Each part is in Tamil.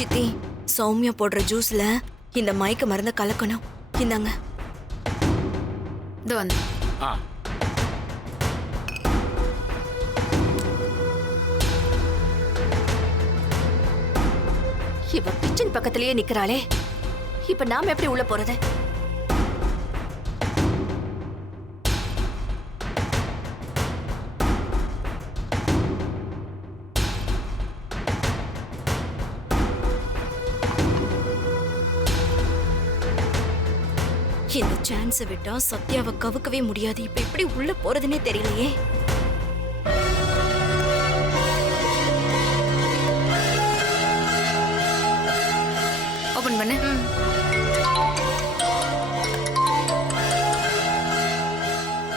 சித்தி, சௌமியா போடுற ஜூஸ்ல இந்த மயக்க மருந்த கலக்கணும். இந்தாங்க. இது வந்து இவ கிச்சன் பக்கத்திலேயே நிக்கிறாளே, இப்ப நாம எப்படி உள்ள போறது? இந்த சான்ஸை விட்டா சத்யாவை கவுக்கவே முடியாது. இப்ப எப்படி உள்ள போறதுன்னே தெரியலையே. ஓபன் பண்ணு.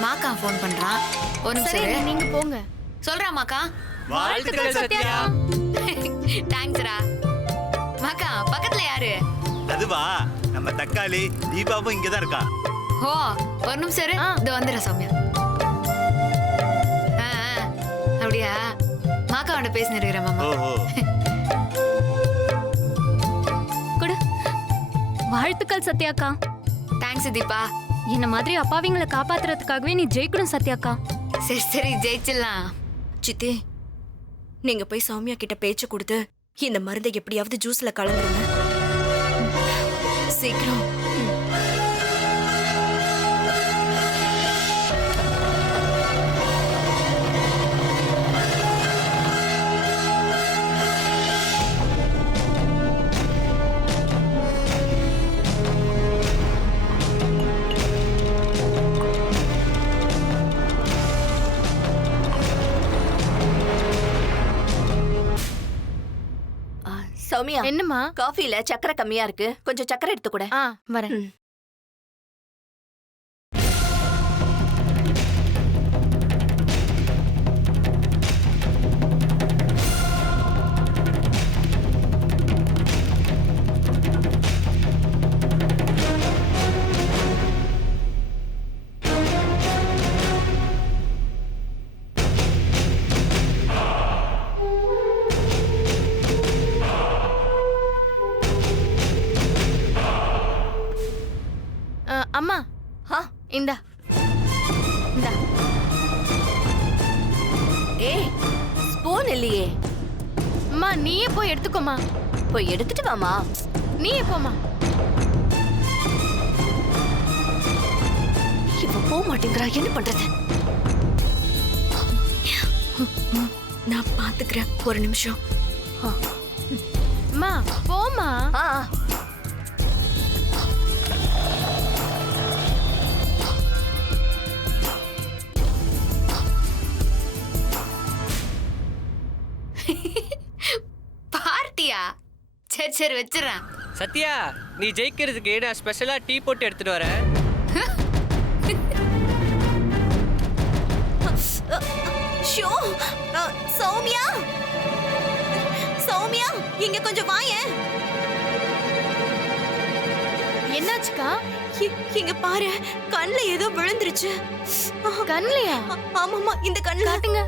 மாக்கா ஃபோன் பண்றான். ஒரு நிமிஷம் நீங்க போங்க. சொல்றா மாக்கா. வாழ்த்துக்கள் சத்யா. தேங்க்ஸ்ரா. மாக்கா பக்கத்துல யாரு? அதுவா நம்ம தக்காளி தீபாவும் இங்கதான் இருக்கா. ஓ ஒரு நிமிஷம் இரு. இது வந்துடுற சௌமியா. அப்படியா? மாக்காவோட பேசினு இருக்கிறேன் மாமா. ஓஹோ. கொடு. வாழ்த்துக்கள் சத்யாக்கா. தேங்க்ஸ் தீபா. என்ன மாதிரி அப்பாவிங்களை காப்பாத்துறதுக்காகவே நீ ஜெயிக்கணும் சத்யாக்கா. சரி சரி ஜெயிச்சிடலாம். சித்தி, நீங்க போய் சௌமியா கிட்ட பேச்சு கொடுத்து இந்த மருந்தை எப்படியாவது ஜூஸ்ல கலந்துருங்க. சீக்கிரம். சௌமியா, என்னம்மா? காஃபில சக்கரை கம்மியா இருக்கு, கொஞ்சம் சக்கரை எடுத்து கூட. வரேன். அம்மா, இந்தா இந்தா. ஏய், ஸ்பூன் இல்லையே. அம்மா நீயே போய் எடுத்துக்கோமா. போய் எடுத்துட்டு வாமா. நீயே போமா. இப்ப போக மாட்டேங்கிறா, என்ன பண்றது? நான் பாத்துக்கிறேன், ஒரு நிமிஷம். அம்மா போமா. பார்ட்டியா? சரி சரி வச்சிடறேன். சத்யா, நீ ஜெயிக்கிறதுக்கு நான் ஸ்பெஷலா டீ போட்டு எடுத்துட்டு வரேன். சௌமியா, சௌமியா, இங்க கொஞ்சம் வாயேன். என்னாச்சுக்கா? இங்க பாரு, கண்ணுல ஏதோ விழுந்துருச்சு. கண்ணுலயா? ஆமாமா, இந்த கண்ணுல. காட்டுங்க.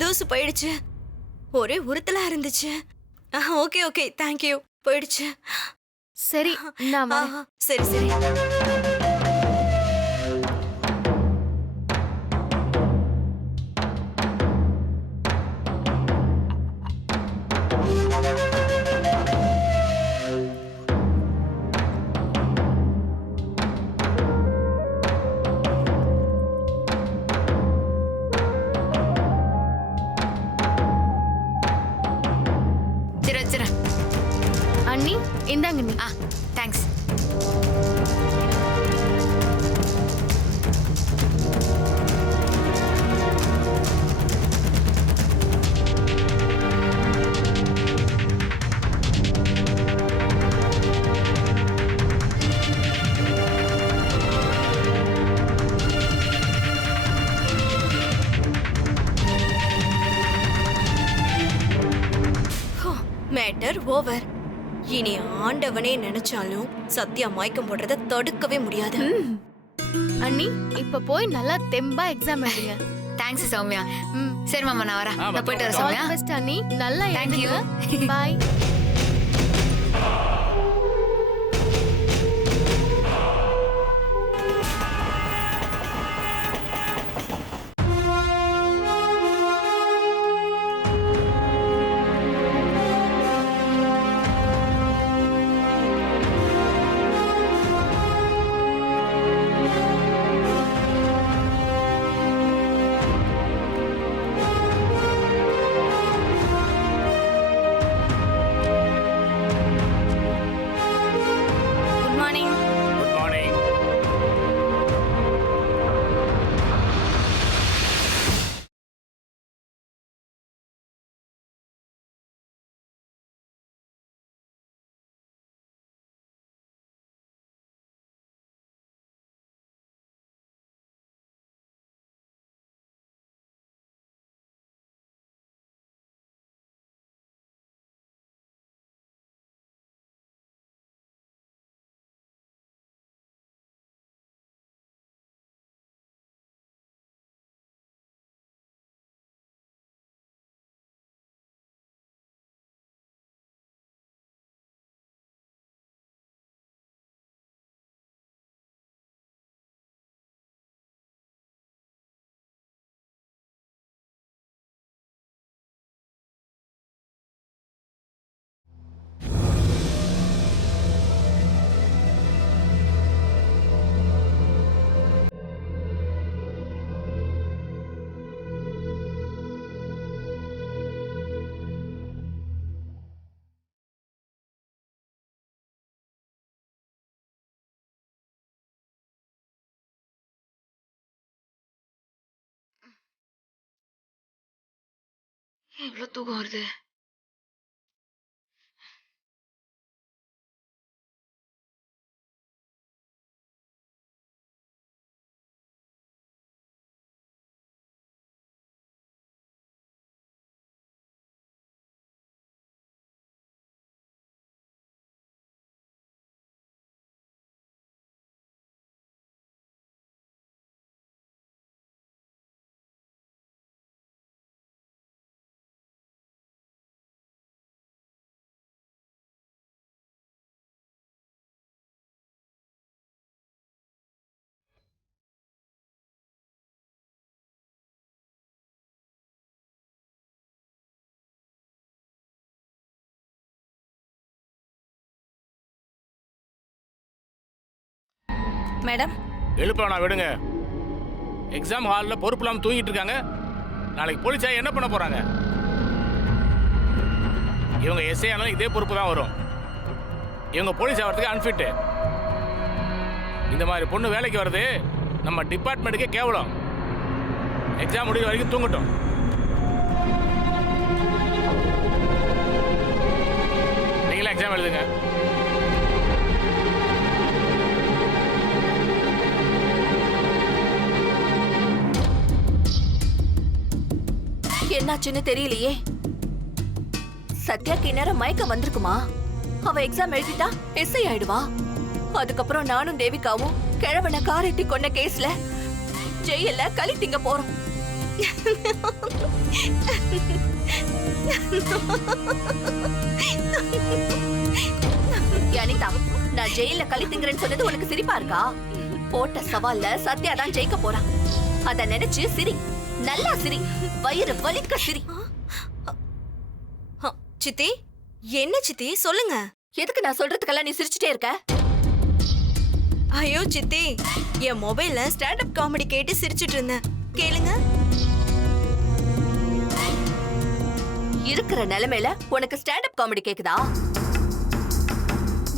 தூசு போயிடுச்சு. ஒரே உறுத்தலா இருந்துச்சு. Okay okay, thank you. போயிடுச்சு. சரி நான் வரேன். சரி சரி. சரி வச்சிடறேன். அண்ணி இந்தாங்க அண்ணி. தேங்க்ஸ். Matter over. இனி ஆண்டவனே நினைச்சாலும் சத்யா மயக்கம் போடுறத தடுக்கவே முடியாது. அண்ணி இப்ப போய் நல்லா தெம்பா எக்ஸாம் எழுதுங்க. தேங்க்ஸ் சௌமியா. சரி மாமா நான் வரேன். நான் போயிட்டு வரேன் ஆல் சௌமியா. தி பெஸ்ட் அண்ணி. நல்லா Thank you. எழுதுங்க. Bye. Good morning. Good morning. எவ்வளவு தூக்கம் வருது. மேடம், எழுப்ப நான் விடுங்க. எக்ஸாம் ஹாலில் பொறுப்பு இல்லாமல் தூங்கிட்டு இருக்காங்க. நாளைக்கு போலீஸா என்ன பண்ண போறாங்க? இவங்க எஸ்ஐ ஆனாலும் இதே பொறுப்பு தான் வரும். இவங்க போலீஸ் ஆகிறதுக்கு அன்ஃபிட்டு. இந்த மாதிரி பொண்ணு வேலைக்கு வர்றது நம்ம டிபார்ட்மெண்ட்டுக்கே கேவலம். எக்ஸாம் முடிகிற வரைக்கும் தூங்கட்டும். நீங்களே எக்ஸாம் எழுதுங்க. என்னாச்சுன்னு தெரியலையே. சத்யாக்கு இந்நேரம் மயக்கம் வந்திருக்குமா? அவ எக்ஸாம் எழுதிட்டா எஸ்ஐ ஆயிடுவா. அதுக்கப்புறம் நானும் தேவிகாவும் கிழவனை காரெட்டி கொண்ட கேஸ்ல ஜெயில களி திங்க போறோம். அனிதா, நான் ஜெயில களி திங்கிறேன்னு சொன்னது உனக்கு சிரிப்பா இருக்கா? போட்ட சவால்ல சத்யா தான் ஜெயிக்க போறா. அத நினைச்சு சிரி, நல்லா சிரி, வயிறு வலிக்க சிரி. சித்தி, என்ன சித்தி சொல்லுங்க. எதுக்கு நான் சொல்றதுக்கெல்லாம் நீ சிரிச்சுட்டே இருக்க? ஐயோ சித்தி, என் மொபைல்ல ஸ்டாண்ட் அப் காமெடி கேட்டு சிரிச்சிட்டு இருந்தேன். கேளுங்க. இருக்கு இருக்கிற நிலைமையில உனக்கு ஸ்டாண்ட் அப் காமெடி கேக்குதா?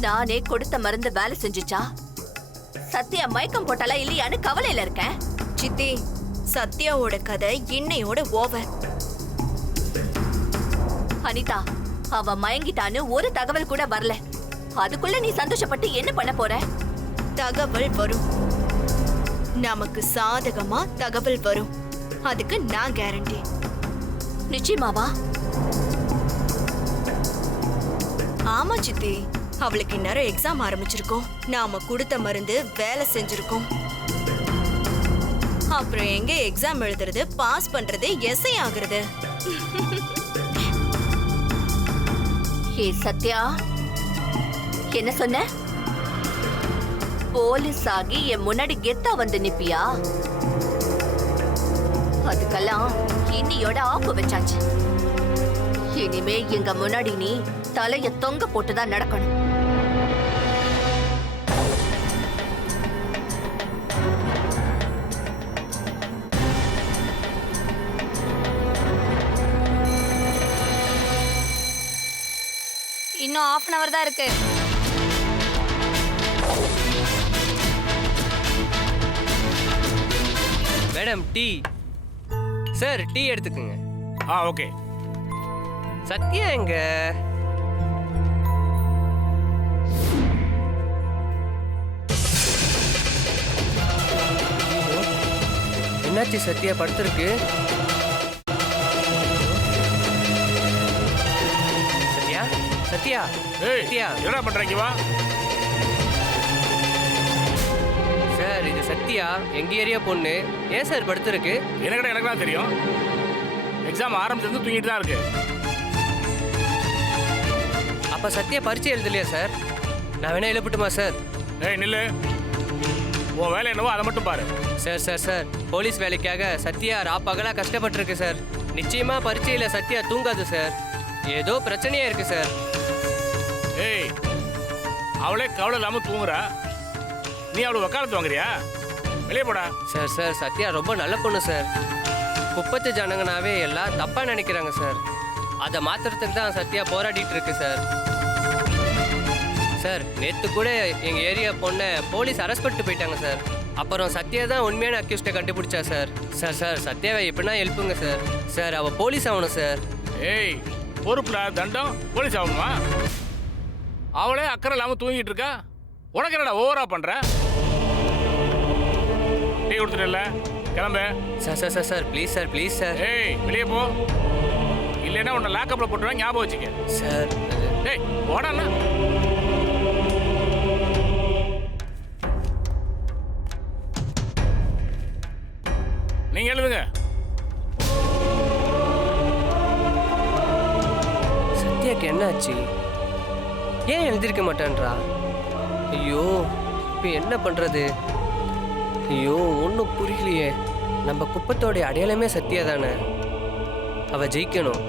நானே கொடுத்த மருந்து வேலை செஞ்சுச்சா? சத்யா மயக்கம் போட்டாலா இல்லையான்னு கவலையில இருக்கேன். சித்தி, சத்யாவோட கதை இன்னையோட ஓவர். அனிதா, அவ மயங்கிட்டான்னு ஒரு தகவல் கூட வரல. அதுக்குள்ள நீ சந்தோஷப்பட்டு என்ன பண்ண போற? தகவல் வரும், நமக்கு சாதகமா தகவல் வரும். அதுக்கு நான் கேரண்டி. நிச்சயமாவா? ஆமா சித்தி, அவளுக்கு இந்நேரம் எக்ஸாம் ஆரம்பிச்சிருக்கோம். நாம கொடுத்த மருந்து வேலை செஞ்சிருக்கோம். அப்புறம் எங்க எக்ஸாம் எழுதுறது, பாஸ் பண்றது, எஸ்ஐ ஆகுறது? ஏ சத்யா, என்ன சொன்ன? போலீஸ் ஆகி என் முன்னாடி கெத்தா வந்து நிப்பியா? அதுக்கெல்லாம் இன்னியோட ஆப்பு வச்சாச்சு. இனிமே எங்க முன்னாடி நீ தலைய தொங்க போட்டுதான் நடக்கணும். இன்னும் half அன் அவர் தான் இருக்கு. Madam tea. சார் டீ எடுத்துக்கோங்க. ஓகே. சத்யா எங்க? என்னாச்சு? சத்யா படுத்திருக்கு. சத்யா, சத்யா, ஏய், சத்யா. என்ன பண்றீங்க? வா. சார் இது சத்யா, எங்க ஏரியா பொண்ணு. ஏன் சார் படுத்திருக்கு? எனக்கு தான் தெரியும். எக்ஸாம் ஆரம்பிச்சிருந்து தூங்கிட்டு தான் இருக்கு. அப்ப சத்யா பரீட்சை எழுதலையா சார்? நான் வேணா எழுப்பட்டுமா சார்? ஏய் நில்லு, உன் வேலை என்னவோ அதை மட்டும் பாரு. சார் சார் சார், போலீஸ் வேலைக்காக சத்யா ராப்பகலா கஷ்டப்பட்டிருக்கு சார். நிச்சயமா பரீட்சையில சத்யா தூங்காது சார். ஏதோ பிரச்சனையா இருக்கு சார். ஏய், அவளே கவலை இல்லாம தூங்குறா, நீ அவளை வக்காலத்து வாங்குறியா? வெளியே போடா. சார் சார், சத்யா ரொம்ப நல்ல பொண்ணு சார். குப்பத்து ஜனங்கனாவே எல்லாம் தப்பா நினைக்கிறாங்க சார். அதை மாத்துறதுக்கு தான் சத்யா போராடிட்டு இருக்கு சார். சார் நேற்று கூட எங்கள் ஏரியா பொண்ணை போலீஸ் அரெஸ்ட் பண்ணிட்டு போயிட்டாங்க சார். அப்புறம் சத்யா தான் உண்மையான அக்யூஸ்டை கண்டுபிடிச்சா சார். சார் சார், சத்யாவை எப்படின்னா எழுப்புங்க சார். சார் அவள் போலீஸ் ஆகணும் சார். ஏய், பொறுப்புல தண்டம் போலீஸ் ஆகணுமா? அவளே அக்கறை இல்லாம தூங்கிட்டு இருக்கா, உனக்கு என்னடா ஓவரா பண்ற? டீ கொடுத்துட்டல, கிளம்பு. Sir sir sir sir, please sir, please sir. ஏய் வெளியே போ, இல்லைன்னா உன்னை லாக்கப்ல போட்டுருவேன், ஞாபகம் வச்சுக்க. சார் ஏய் போடாண்ணா. நீங்க எழுதுங்க. சத்யாக்கு என்னாச்சு? ஏன் எழுதிருக்க மாட்டேன்றா? ஐயோ, இப்போ என்ன பண்றது? ஐயோ, ஒன்றும் புரியலையே. நம்ம குப்பத்தோடைய அடையாளமே சத்யா தானே. அவ ஜெயிக்கணும்.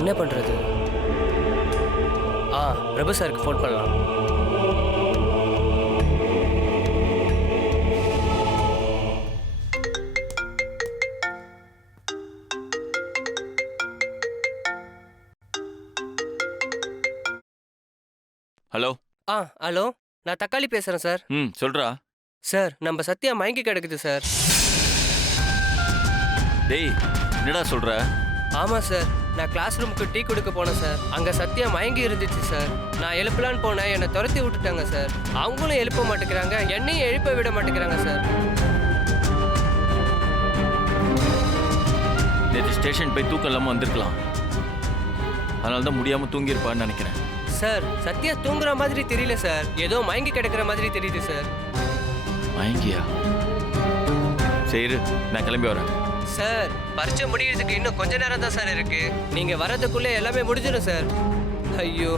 என்ன பண்றது? பிரபு சாருக்கு ஃபோன் பண்ணலாம். ஹலோ. ஹலோ, நான் தக்காளி பேசுறேன் சார். சொல்றா. சார் நம்ம சத்யா மயங்கி கிடக்குது சார். டேய், என்னடா சொல்ற? ஆமா சார், நான் கிளாஸ் ரூமுக்கு டீ கொடுக்க போனேன் சார். அங்க சத்யா மயங்கி இருந்துச்சு சார். நான் எழுப்பலான்னு போனேன், என்னை துரத்தி விட்டுட்டாங்க சார். அவங்களும் எழுப்ப மாட்டேங்கிறாங்க, என்னையும் எழுப்ப விட மாட்டேங்கிறாங்க சார். நேற்று ஸ்டேஷன் போய் தூக்கம் இல்லாமல் வந்திருக்கலாம், அதனால தான் முடியாமல் தூங்கியிருப்பான்னு நினைக்கிறேன். சார் சத்யா தூங்குற மாதிரி தெரியல சார், ஏதோ மயங்கி கிடக்கிற மாதிரி தெரியுது சார். மயங்கியா? சரி, நான் கிளம்பி வரேன். சார் பரீட்சை முடியறதுக்கு இன்னும் கொஞ்ச நேரம் தான் சார் இருக்கு. நீங்க வரதுக்குள்ளே எல்லாமே முடிஞ்சிடும் சார். ஐயோ,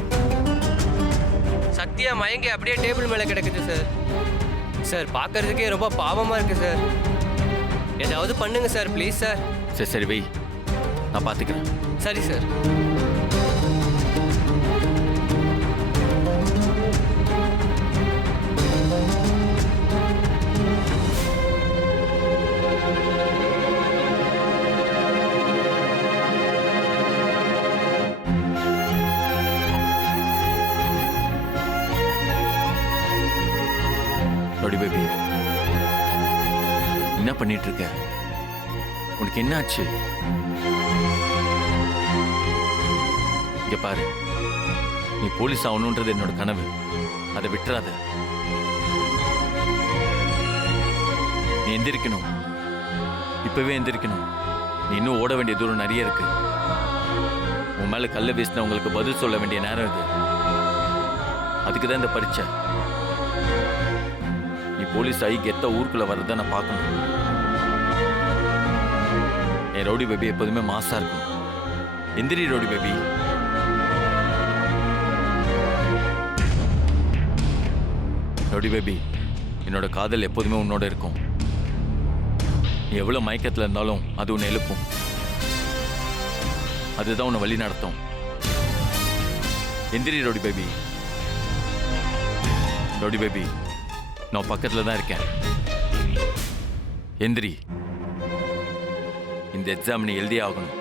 சத்யா மயங்கி அப்படியே டேபிள் மேலே கிடக்குது சார். சார் பார்க்கறதுக்கே ரொம்ப பாவமா இருக்கு சார். ஏதாவது பண்ணுங்க சார், ப்ளீஸ் சார். சரி சரி வை, நான் பார்த்துக்கிறேன். சரி சார். பண்ணிட்டு இருக்க? உனக்கு என்ன ஆச்சு? இங்க பாரு, நீ போலீஸ் ஆகணுன்றது என்னோட கனவு. அதை விட்டுறாத. நீ எந்திரிக்கணும், இப்பவே எந்திரிக்கணும். நீ இன்னும் ஓட வேண்டிய தூரம் நிறைய இருக்கு. உன் மேல கல்ல வீசின உங்களுக்கு பதில் சொல்ல வேண்டிய நேரம் இது. அதுக்கு தான் இந்த பரீட்சை. நீ போலீஸ் ஆகி கெத்த ஊருக்குள்ள வர்றத நான் பார்க்கணும். என் ரவுடி பேபி எப்போதுமே மாசா இருக்கும். எந்திரி ரவுடி பேபி. ரவுடி பேபி, என்னோட காதல் எப்போதுமே உன்னோட இருக்கும். நீ எவ்வளவு மயக்கத்துல இருந்தாலும் அது உன்னை எழுப்பும். அதுதான் உன்னை வழி நடத்தும். எந்திரி ரவுடி பேபி. ரவுடி பேபி, நான் பக்கத்துல தான் இருக்கேன். எந்திரி. இந்த எக்ஸாம் நீ எழுதியே ஆகணும்.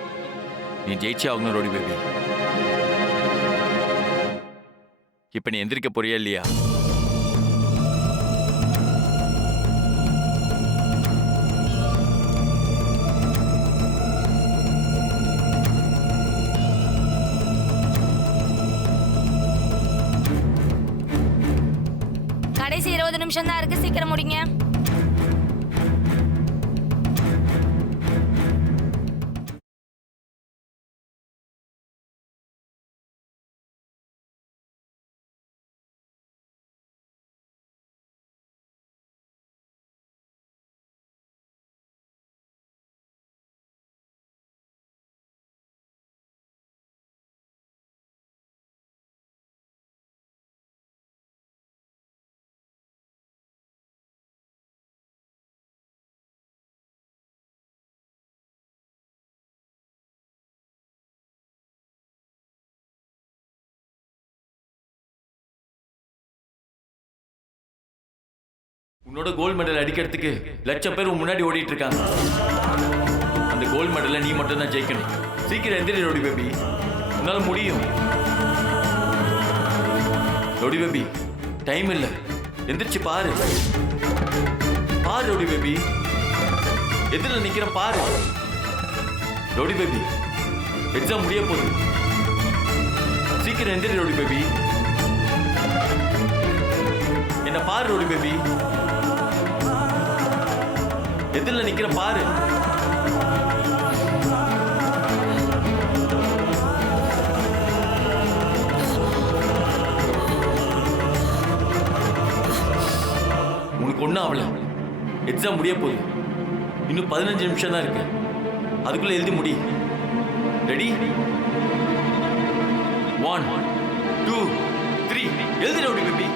நீ ஜெயிச்சே ஆகணும் ரவுடி பேபி. இப்ப நீ எந்திரிக்க போறியா இல்லையா? கடைசி 20 நிமிஷம் தான் இருக்கு, சீக்கிரம் முடிங்க. உன்னோட கோல்டு மெடல் அடிக்கிறதுக்கு லட்சம் பேர் முன்னாடி ஓடிட்டு இருக்காங்க. அந்த கோல்டு மெடலை நீ மட்டும் தான் ஜெயிக்கணும். சீக்கிரம் எந்திரி ரவுடி பேபி, உன்னால முடியும். ரவுடி பேபி, டைம் இல்லை, எந்திரிச்சு பாரு. பாரு ரவுடி பேபி, எதிரில் நிக்கிற பாரு. ரவுடி பேபி, எக்ஸாம் முடிய போகுது. சீக்கிரம் எந்திரி ரவுடி பேபி. என்ன பாரு ரவுடி பேபி, எதிரில் நிக்கிற பாரு. உனக்கு ஒன்றும் ஆகல. எக்ஸாம் முடிய போகுது. இன்னும் 15 நிமிஷம் தான் இருக்கு. அதுக்குள்ள எழுதி முடி. ரெடி? 1 2 3 எழுதி ரவுடி பேபி.